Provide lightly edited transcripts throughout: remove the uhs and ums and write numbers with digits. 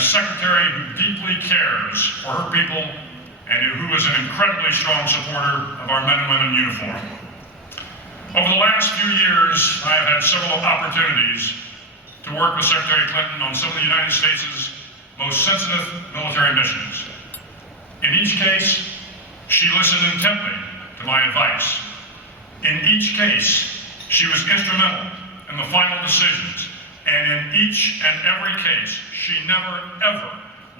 a secretary who deeply cares for her people and who is an incredibly strong supporter of our men and women in uniform. Over the last few years, I have had several opportunities to work with Secretary Clinton on some of the United States' most sensitive military missions. In each case, she listened intently to my advice. In each case, she was instrumental in the final decisions, and in each and every case, she never, ever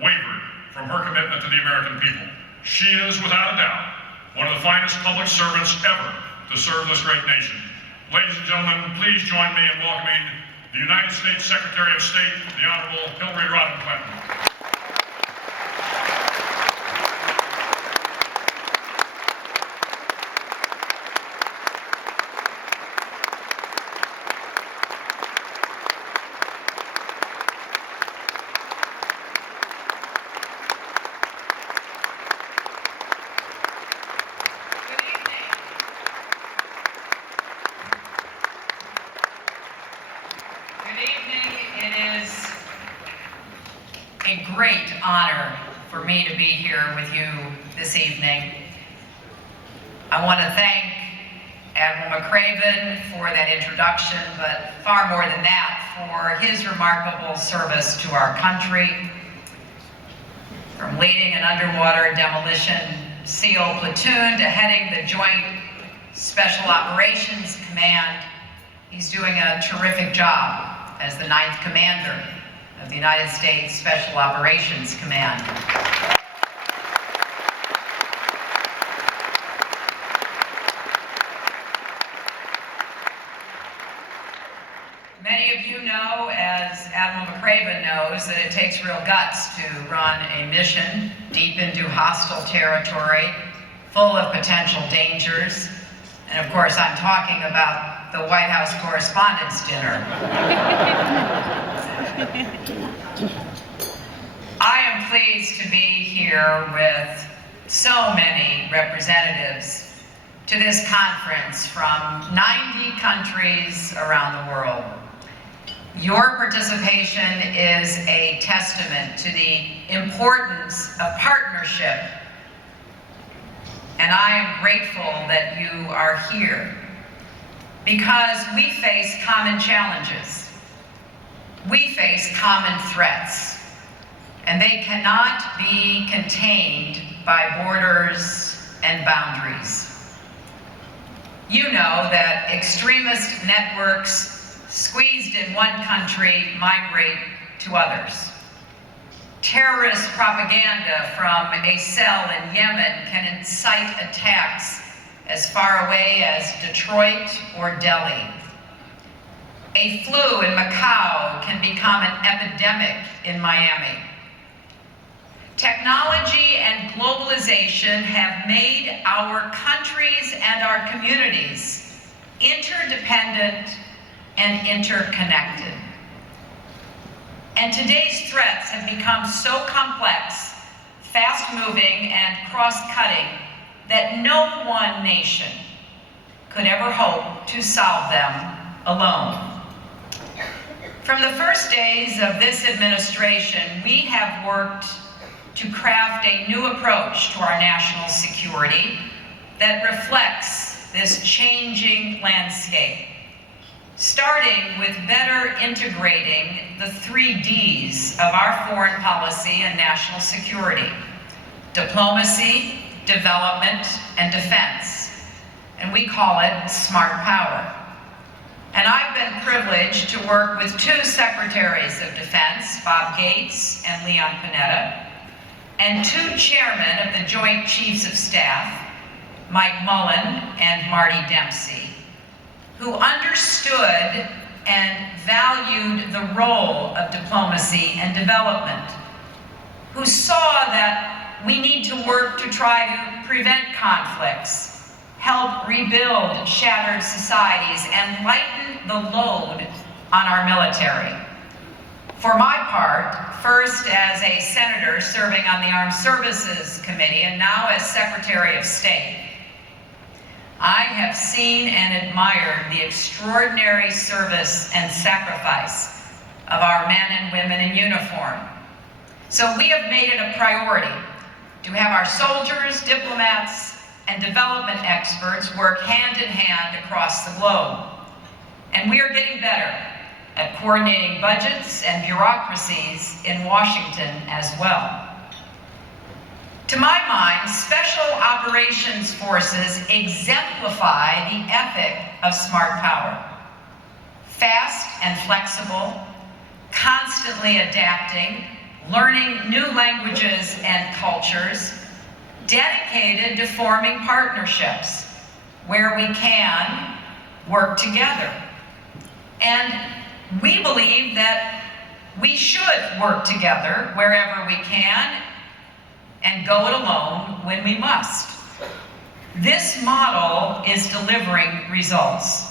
wavered from her commitment to the American people. She is, without a doubt, one of the finest public servants ever to serve this great nation. Ladies and gentlemen, please join me in welcoming the United States Secretary of State, the Honorable Hillary Rodham Clinton. A great honor for me to be here with you this evening. I want to thank Admiral McCraven for that introduction, but far more than that, for his remarkable service to our country. From leading an underwater demolition SEAL platoon to heading the Joint Special Operations Command, he's doing a terrific job as the 9th Commander of the United States Special Operations Command. Many of you know, as Admiral McCraven knows, that it takes real guts to run a mission deep into hostile territory, full of potential dangers. And of course, I'm talking about the White House Correspondents' Dinner. I am pleased to be here with so many representatives to this conference from 90 countries around the world. Your participation is a testament to the importance of partnership, and I am grateful that you are here because we face common challenges. We face common threats, and they cannot be contained by borders and boundaries. You know that extremist networks squeezed in one country migrate to others. Terrorist propaganda from a cell in Yemen can incite attacks as far away as Detroit or Delhi. A flu in Macau can become an epidemic in Miami. Technology and globalization have made our countries and our communities interdependent and interconnected. And today's threats have become so complex, fast-moving, and cross-cutting that no one nation could ever hope to solve them alone. From the first days of this administration, we have worked to craft a new approach to our national security that reflects this changing landscape, starting with better integrating the 3 Ds of our foreign policy and national security: diplomacy, development, and defense. And we call it smart power. And I've been privileged to work with 2 secretaries of defense, Bob Gates and Leon Panetta, and 2 chairmen of the Joint Chiefs of Staff, Mike Mullen and Marty Dempsey, who understood and valued the role of diplomacy and development, who saw that we need to work to try to prevent conflicts, help rebuild shattered societies, and lighten the load on our military. For my part, first as a senator serving on the Armed Services Committee and now as Secretary of State, I have seen and admired the extraordinary service and sacrifice of our men and women in uniform. So we have made it a priority to have our soldiers, diplomats, and development experts work hand in hand across the globe. And we are getting better at coordinating budgets and bureaucracies in Washington as well. To my mind, Special Operations Forces exemplify the ethic of smart power. Fast and flexible, constantly adapting, learning new languages and cultures, dedicated to forming partnerships where we can work together. And we believe that we should work together wherever we can and go it alone when we must. This model is delivering results.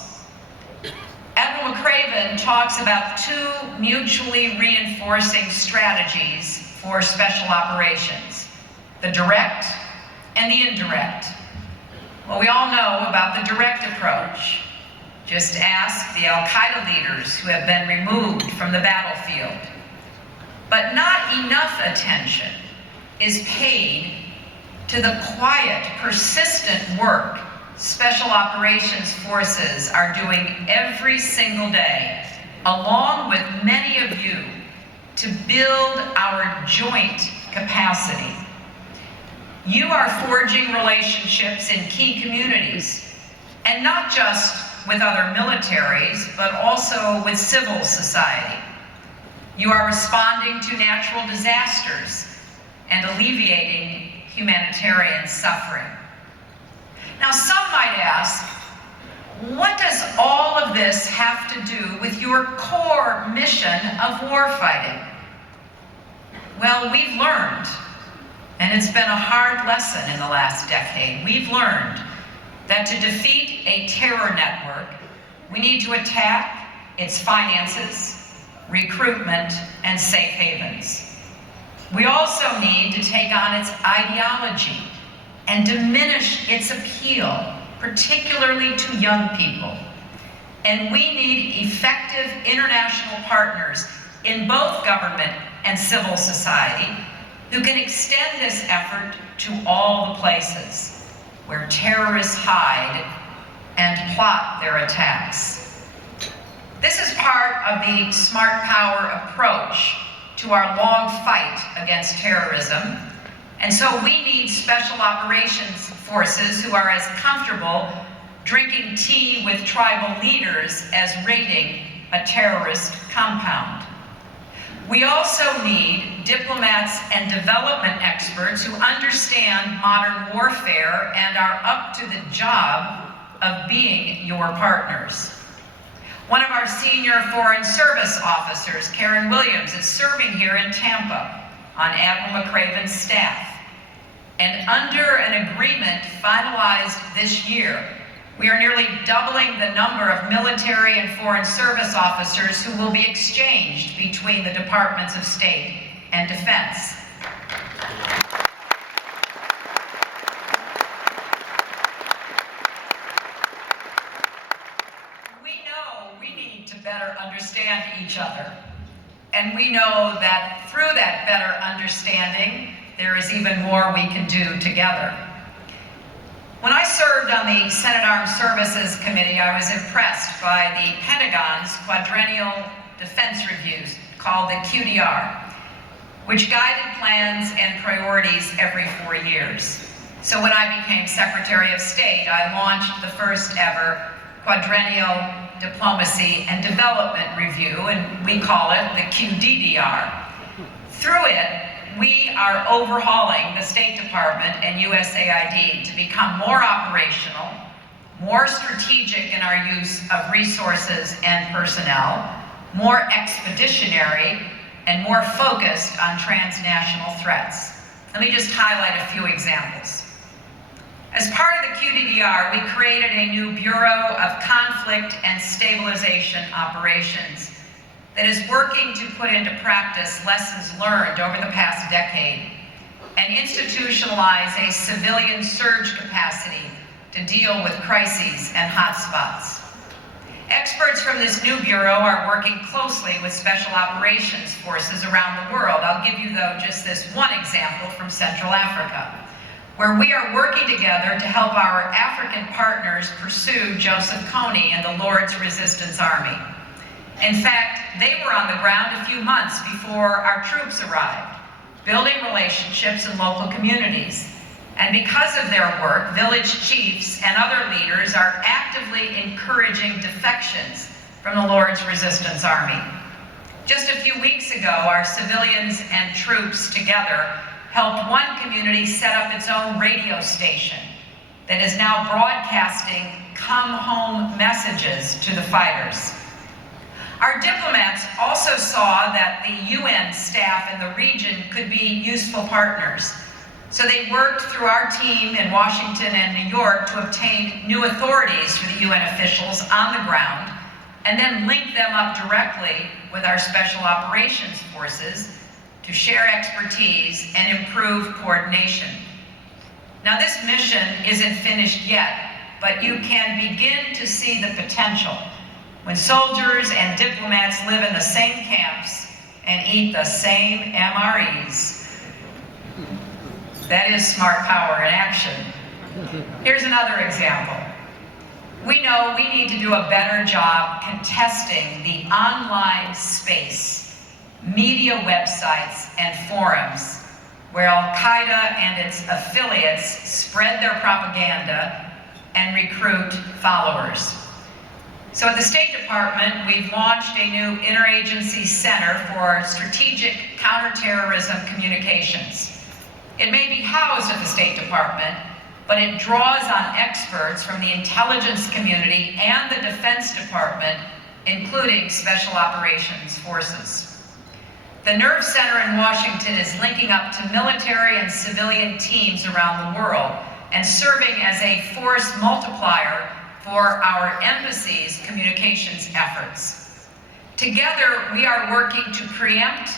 Admiral McCraven talks about two mutually reinforcing strategies for special operations, the direct and the indirect. Well, we all know about the direct approach. Just ask the Al-Qaeda leaders who have been removed from the battlefield. But not enough attention is paid to the quiet, persistent work Special Operations Forces are doing every single day, along with many of you, to build our joint capacity. You are forging relationships in key communities, and not just with other militaries, but also with civil society. You are responding to natural disasters and alleviating humanitarian suffering. Now, some might ask, what does all of this have to do with your core mission of warfighting? Well, we've learned, and it's been a hard lesson in the last decade, we've learned that to defeat a terror network, we need to attack its finances, recruitment, and safe havens. We also need to take on its ideology and diminish its appeal, particularly to young people. And we need effective international partners in both government and civil society who can extend this effort to all the places where terrorists hide and plot their attacks. This is part of the smart power approach to our long fight against terrorism. And so we need Special Operations Forces who are as comfortable drinking tea with tribal leaders as raiding a terrorist compound. We also need diplomats and development experts who understand modern warfare and are up to the job of being your partners. One of our senior Foreign Service officers, Karen Williams, is serving here in Tampa on Admiral McCraven's staff. And under an agreement finalized this year, we are nearly doubling the number of military and Foreign Service officers who will be exchanged between the Departments of State and Defense. We know we need to better understand each other. And we know that through that better understanding, there is even more we can do together. When I served on the Senate Armed Services Committee, I was impressed by the Pentagon's quadrennial defense reviews, called the QDR, which guided plans and priorities every 4 years. So when I became Secretary of State, I launched the first ever quadrennial diplomacy and development review, and we call it the QDDR. Through it, we are overhauling the State Department and USAID to become more operational, more strategic in our use of resources and personnel, more expeditionary, and more focused on transnational threats. Let me just highlight a few examples. As part of the QDDR, we created a new Bureau of Conflict and Stabilization Operations that is working to put into practice lessons learned over the past decade and institutionalize a civilian surge capacity to deal with crises and hotspots. Experts from this new bureau are working closely with special operations forces around the world. I'll give you, though, just this one example from Central Africa, where we are working together to help our African partners pursue Joseph Kony and the Lord's Resistance Army. In fact, they were on the ground a few months before our troops arrived, building relationships in local communities. And because of their work, village chiefs and other leaders are actively encouraging defections from the Lord's Resistance Army. Just a few weeks ago, our civilians and troops together helped one community set up its own radio station that is now broadcasting come home messages to the fighters. Our diplomats also saw that the UN staff in the region could be useful partners. So they worked through our team in Washington and New York to obtain new authorities for the UN officials on the ground, and then link them up directly with our special operations forces to share expertise and improve coordination. Now, this mission isn't finished yet, but you can begin to see the potential when soldiers and diplomats live in the same camps and eat the same MREs. That is smart power in action. Here's another example. We know we need to do a better job contesting the online space, media websites and forums where Al-Qaeda and its affiliates spread their propaganda and recruit followers. So at the State Department, we've launched a new interagency center for strategic counterterrorism communications. It may be housed at the State Department, but it draws on experts from the intelligence community and the Defense Department, including Special Operations Forces. The Nerve Center in Washington is linking up to military and civilian teams around the world and serving as a force multiplier for our embassy's communications efforts. Together, we are working to preempt,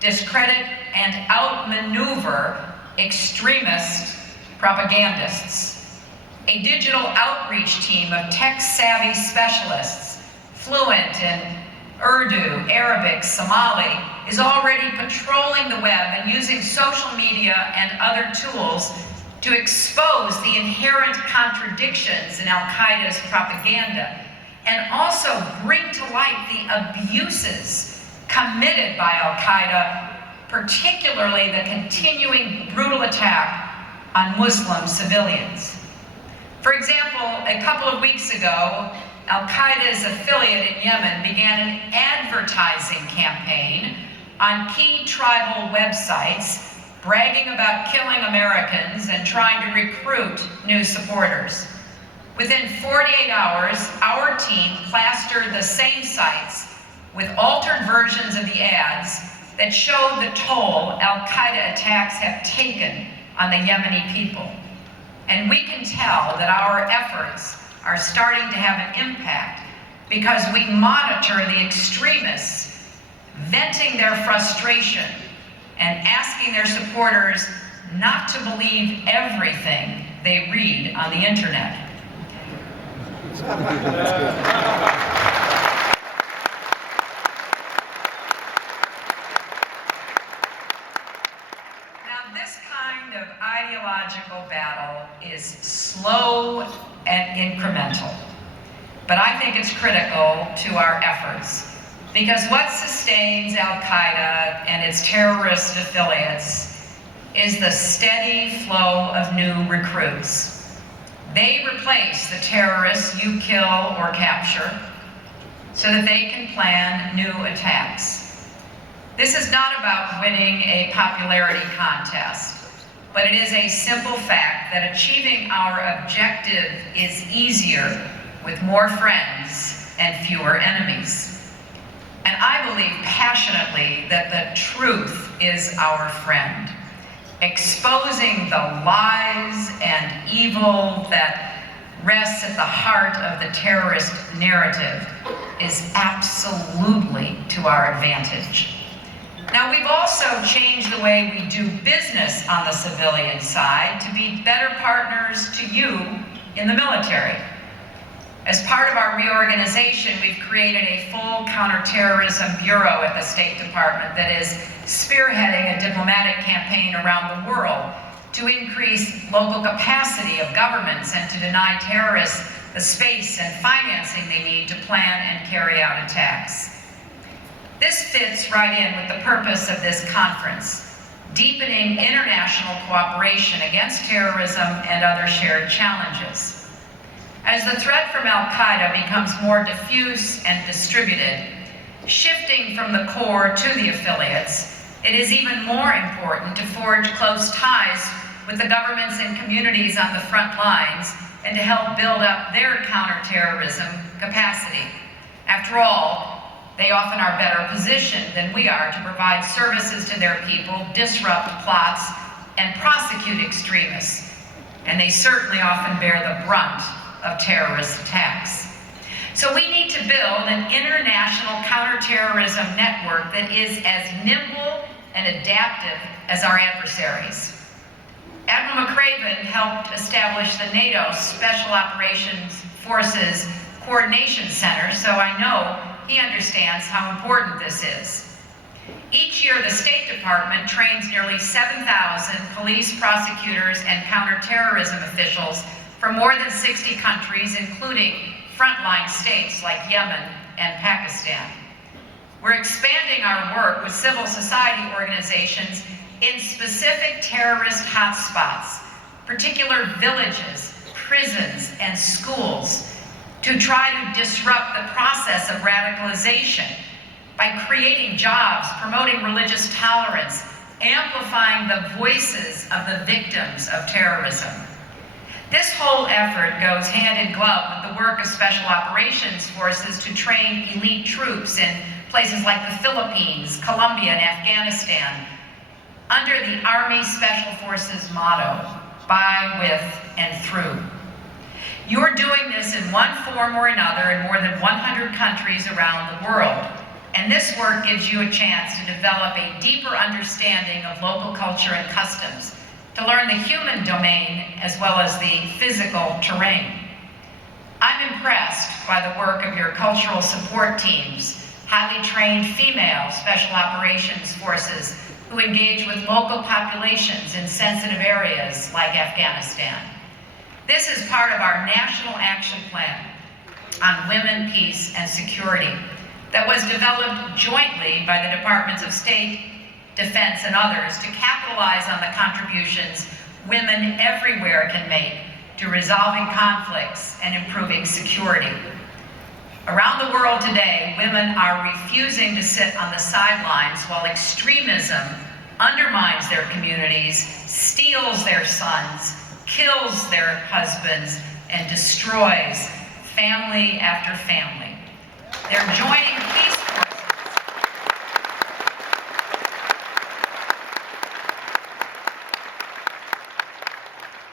discredit, and outmaneuver extremist propagandists. A digital outreach team of tech-savvy specialists, fluent in Urdu, Arabic, Somali, is already patrolling the web and using social media and other tools to expose the inherent contradictions in Al-Qaeda's propaganda and also bring to light the abuses committed by Al-Qaeda, particularly the continuing brutal attack on Muslim civilians. For example, a couple of weeks ago, Al-Qaeda's affiliate in Yemen began an advertising campaign on key tribal websites, bragging about killing Americans and trying to recruit new supporters. Within 48 hours, our team plastered the same sites with altered versions of the ads that showed the toll Al-Qaeda attacks have taken on the Yemeni people. And we can tell that our efforts are starting to have an impact because we monitor the extremists venting their frustration and asking their supporters not to believe everything they read on the internet. Now, this kind of ideological battle is slow and incremental, but I think it's critical to our efforts. Because what sustains Al-Qaeda and its terrorist affiliates is the steady flow of new recruits. They replace the terrorists you kill or capture so that they can plan new attacks. This is not about winning a popularity contest, but it is a simple fact that achieving our objective is easier with more friends and fewer enemies. And I believe passionately that the truth is our friend. Exposing the lies and evil that rests at the heart of the terrorist narrative is absolutely to our advantage. Now, we've also changed the way we do business on the civilian side to be better partners to you in the military. As part of our reorganization, we've created a full counterterrorism bureau at the State Department that is spearheading a diplomatic campaign around the world to increase local capacity of governments and to deny terrorists the space and financing they need to plan and carry out attacks. This fits right in with the purpose of this conference, deepening international cooperation against terrorism and other shared challenges. As the threat from Al-Qaeda becomes more diffuse and distributed, shifting from the core to the affiliates, it is even more important to forge close ties with the governments and communities on the front lines and to help build up their counterterrorism capacity. After all, they often are better positioned than we are to provide services to their people, disrupt plots, and prosecute extremists. And they certainly often bear the brunt of terrorist attacks. So we need to build an international counterterrorism network that is as nimble and adaptive as our adversaries. Admiral McRaven helped establish the NATO Special Operations Forces Coordination Center, so I know he understands how important this is. Each year, the State Department trains nearly 7,000 police, prosecutors, and counterterrorism officials from more than 60 countries, including frontline states like Yemen and Pakistan. We're expanding our work with civil society organizations in specific terrorist hotspots, particular villages, prisons, and schools, to try to disrupt the process of radicalization by creating jobs, promoting religious tolerance, amplifying the voices of the victims of terrorism. This whole effort goes hand in glove with the work of Special Operations Forces to train elite troops in places like the Philippines, Colombia, and Afghanistan, under the Army Special Forces motto, by, with, and through. You're doing this in one form or another in more than 100 countries around the world. And this work gives you a chance to develop a deeper understanding of local culture and customs, to learn the human domain as well as the physical terrain. I'm impressed by the work of your cultural support teams, highly trained female special operations forces who engage with local populations in sensitive areas like Afghanistan. This is part of our National Action Plan on Women, Peace, and Security that was developed jointly by the Departments of State, Defense, and others to capitalize on the contributions women everywhere can make to resolving conflicts and improving security. Around the world today, women are refusing to sit on the sidelines while extremism undermines their communities, steals their sons, kills their husbands, and destroys family after family. They're joining peace forces.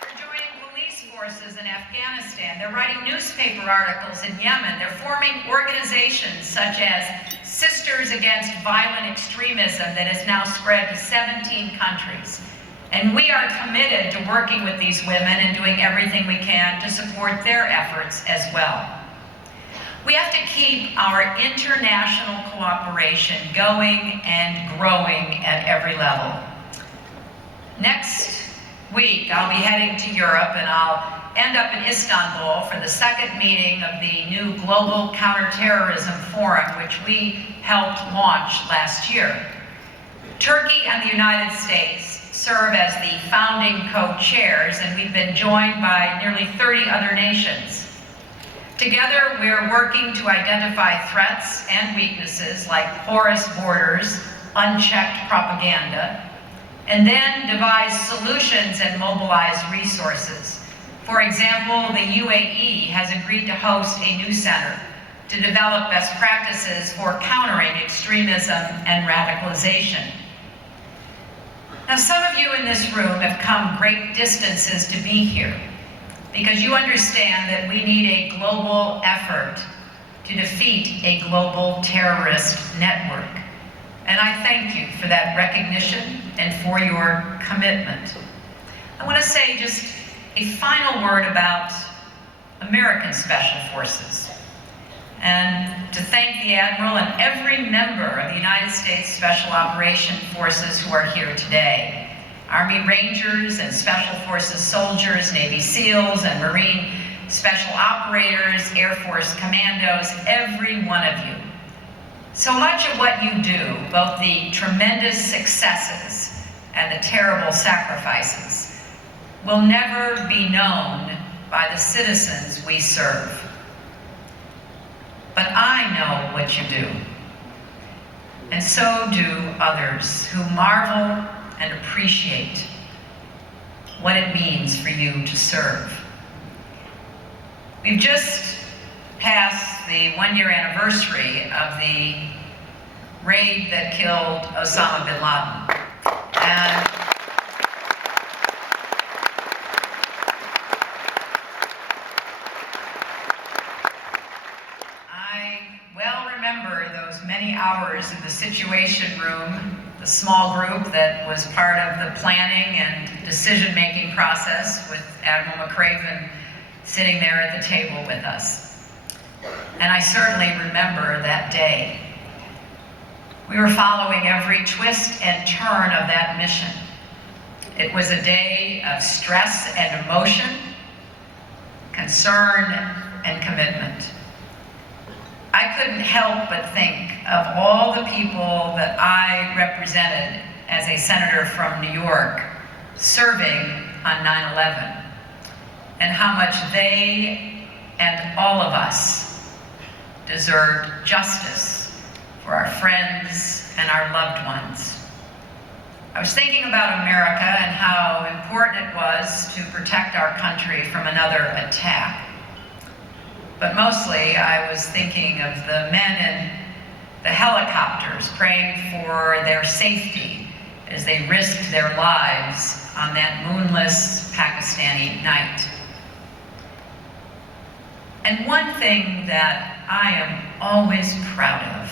They're joining police forces in Afghanistan. They're writing newspaper articles in Yemen. They're forming organizations such as Sisters Against Violent Extremism that has now spread to 17 countries. And we are committed to working with these women and doing everything we can to support their efforts as well. We have to keep our international cooperation going and growing at every level. Next week, I'll be heading to Europe, and I'll end up in Istanbul for the second meeting of the new Global Counterterrorism Forum, which we helped launch last year. Turkey and the United States serve as the founding co-chairs, and we've been joined by nearly 30 other nations. Together, we're working to identify threats and weaknesses like porous borders, unchecked propaganda, and then devise solutions and mobilize resources. For example, the UAE has agreed to host a new center to develop best practices for countering extremism and radicalization. Now, some of you in this room have come great distances to be here because you understand that we need a global effort to defeat a global terrorist network. And I thank you for that recognition and for your commitment. I want to say just a final word about American Special Forces, and to thank the Admiral and every member of the United States Special Operations Forces who are here today. Army Rangers and Special Forces soldiers, Navy SEALs and Marine Special Operators, Air Force Commandos, every one of you. So much of what you do, both the tremendous successes and the terrible sacrifices, will never be known by the citizens we serve. But I know what you do, and so do others who marvel and appreciate what it means for you to serve. We've just passed the one-year anniversary of the raid that killed Osama bin Laden. And I well remember those many hours in the Situation Room, the small group that was part of the planning and decision-making process with Admiral McCraven sitting there at the table with us. And I certainly remember that day. We were following every twist and turn of that mission. It was a day of stress and emotion, concern and commitment. I couldn't help but think of all the people that I represented as a senator from New York serving on 9/11, and how much they and all of us deserved justice for our friends and our loved ones. I was thinking about America and how important it was to protect our country from another attack. But mostly I was thinking of the men in the helicopters praying for their safety as they risked their lives on that moonless Pakistani night. And one thing that I am always proud of,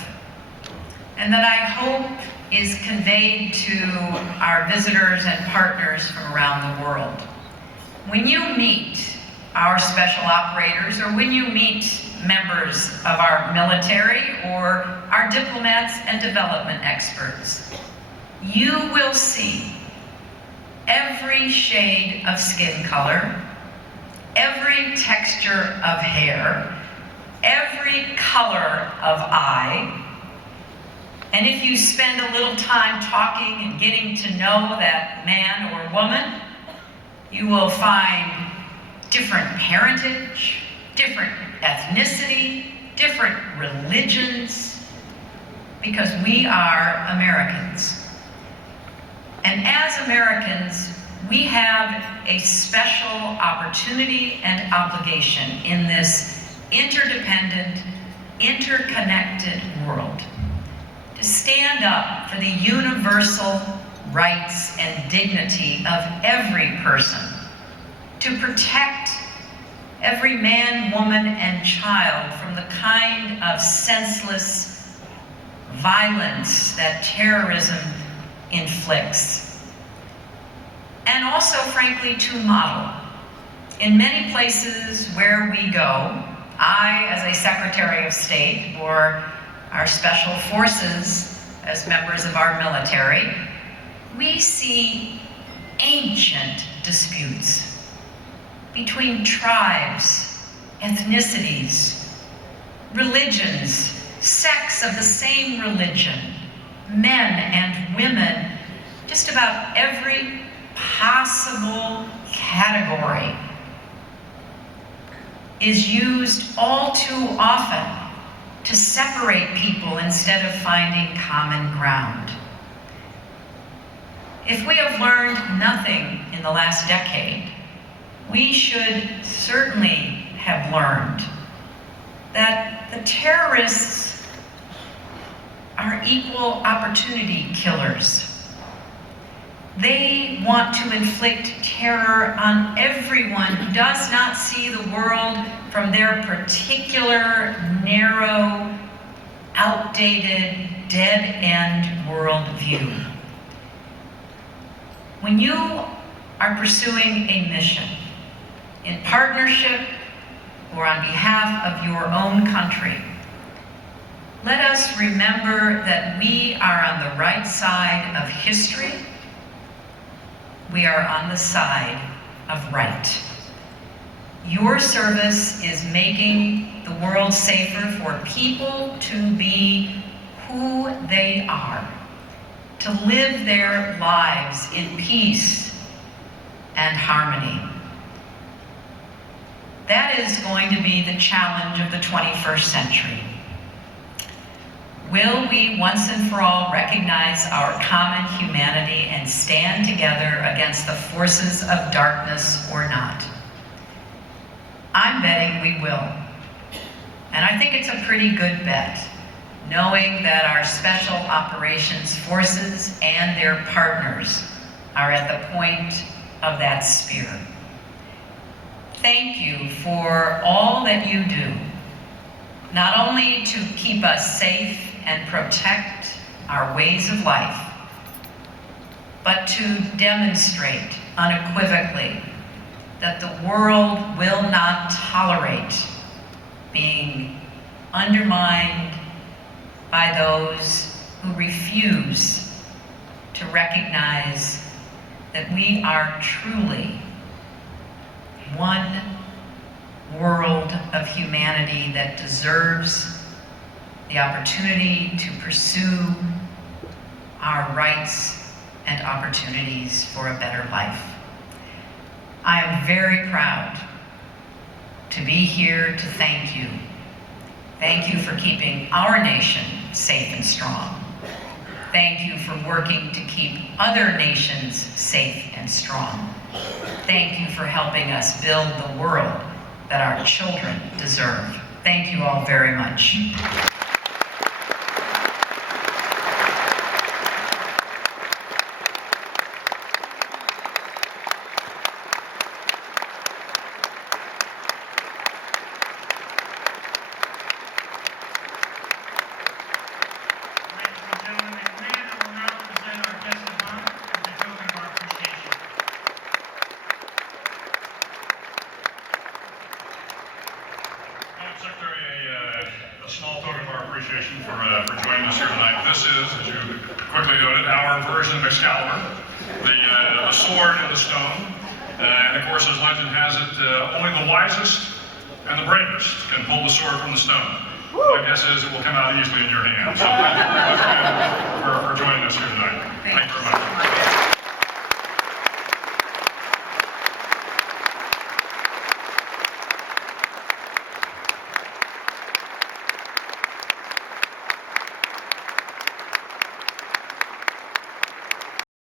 and that I hope is conveyed to our visitors and partners from around the world, when you meet our special operators, or when you meet members of our military or our diplomats and development experts, you will see every shade of skin color, every texture of hair, every color of eye. And if you spend a little time talking and getting to know that man or woman, you will find different parentage, different ethnicity, different religions, because we are Americans. And as Americans, we have a special opportunity and obligation in this interdependent, interconnected world to stand up for the universal rights and dignity of every person, to protect every man, woman, and child from the kind of senseless violence that terrorism inflicts. And also, frankly, to model. In many places where we go, I, as a Secretary of State, or our special forces as members of our military, we see ancient disputes between tribes, ethnicities, religions, sects of the same religion, men and women, just about every possible category is used all too often to separate people instead of finding common ground. If we have learned nothing in the last decade, we should certainly have learned that the terrorists are equal opportunity killers. They want to inflict terror on everyone who does not see the world from their particular, narrow, outdated, dead-end worldview. When you are pursuing a mission in partnership or on behalf of your own country, let us remember that we are on the right side of history. We are on the side of right. Your service is making the world safer for people to be who they are, to live their lives in peace and harmony. That is going to be the challenge of the 21st century. Will we once and for all recognize our common humanity and stand together against the forces of darkness or not? I'm betting we will. And I think it's a pretty good bet, knowing that our Special Operations Forces and their partners are at the point of that spear. Thank you for all that you do, not only to keep us safe and protect our ways of life, but to demonstrate unequivocally that the world will not tolerate being undermined by those who refuse to recognize that we are truly one world of humanity that deserves the opportunity to pursue our rights and opportunities for a better life. I am very proud to be here to thank you. Thank you for keeping our nation safe and strong. Thank you for working to keep other nations safe and strong. Thank you for helping us build the world that our children deserve. Thank you all very much. A small token of our appreciation for joining us here tonight. This is, as you quickly noted, our version of Excalibur, the sword and the stone. And of course, as legend has it, only the wisest and the bravest can pull the sword from the stone. My guess is it will come out easily in your hand. So thank you very much again for joining us here tonight. Thank you very much.